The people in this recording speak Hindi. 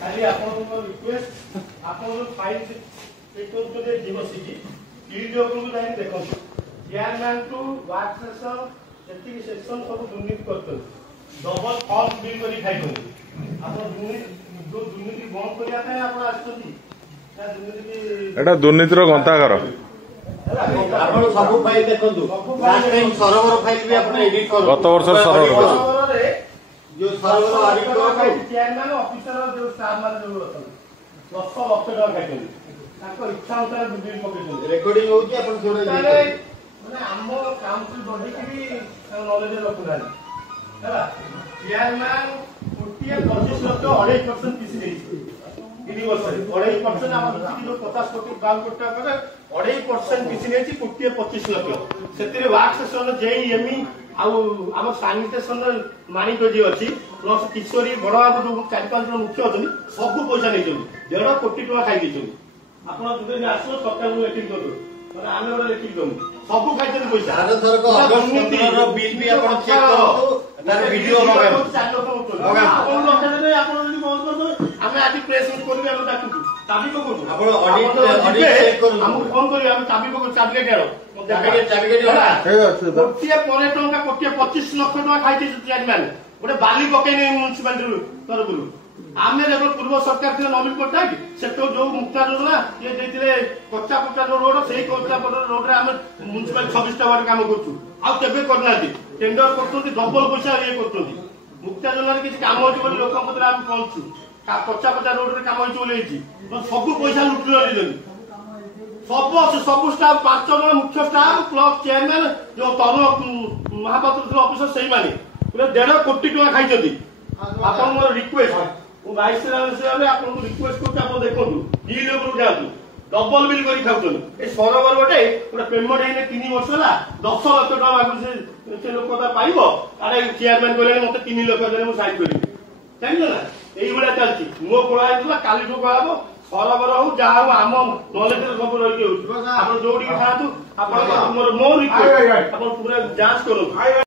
खाली आपको रिक्वेस्ट आपको फाइल चेक करते जीवसीटी वीडियो को जाई देखो chairman to ward session setting section सब दुर्नीति करते डबल फॉर्म बिल करी खाइ दो आप दुर्नीति बंद करिया पे आप आछथि ना दुर्नीति एटा दुर्नीतिर गंताघर आपण सब फाइल देखंतु लास्ट टाइम सर्वर फाइल भी आपण एडिट कर गत वर्ष सर्वर रे जो सर्वर एडिट कर चेयरमैन ऑफिसर जो स्टाफ मान जो अछन 10 लाख टका खाइछन ताको इच्छा अनुसार बिल पकेछन रेकॉर्डिंग होउची आपण जोरे माने हमो काउंसिल बॉडी की भी नॉलेज रखुनानी हैला चेयरमैन 25 लाख 2.5% पीसी देछि यूनिवर्सिटी 2.5% हम जो 50 कोटी 52 कोटी टका 2.5% पीसी नेछि 25 लाख सेतिरे वार्ड सेशन जेईएमई आम सानिटेशन माणिक जी अच्छी प्लस किशोरी बड़ बाबू जो 4-5 जन मुख्य अच्छे सब पैसा नहीं 1.5 कोटी टका खाई आप आस सरकार लेटिंग कर आम गोटे लेटिंग करूँ सब खाई पैसा बिल भी आम आज प्रेस कर चाबी फोन कर चाबी गोटे पर टंका कोटी 25 लाख टका खाई चेयरमैन गोटे बाली पकईनी म्यूनिसिपालिटी तरफ आम पूर्व सरकार थे नवीन पट्टनायक से जो मुक्ता योजना ये देते कच्चा पट्टा जो रोड से कच्चा पट्टा रोड में आम म्यूनिसिपाल 26टा वार्ड काम करें करना टेंडर कर डबल पैसा ये कर मुक्ता योजना किसी कम हो लोक पहुंचू कच्चा पट्टा रोड में कम हो सब पैसा लुटि सब स्टाफ 5 जन मुख्य स्टाफ प्लस चेयरमैन जो तरुण महापात्र ऑफिसर से 1.5 कोटी टका खाई आप रिक्वेस्ट वाइस आपको रिक्वेस्ट कर देखो डी लेवल जातु डबल बिल कर खाऊ सरवर गोटे पेमेंट है 3 वर्ष है 10 लाख टका से लोक पाइब अरे चेयरमैन कहले मत 3 लाख देने मुझे साइन करी जान ना यही चलती मो पड़ा काली कह सरवर हो जहाँ हो आम नॉलेज सब रही आप जो खातु आप मोर रिक्वेस्ट आप पूरा जांच करूँ।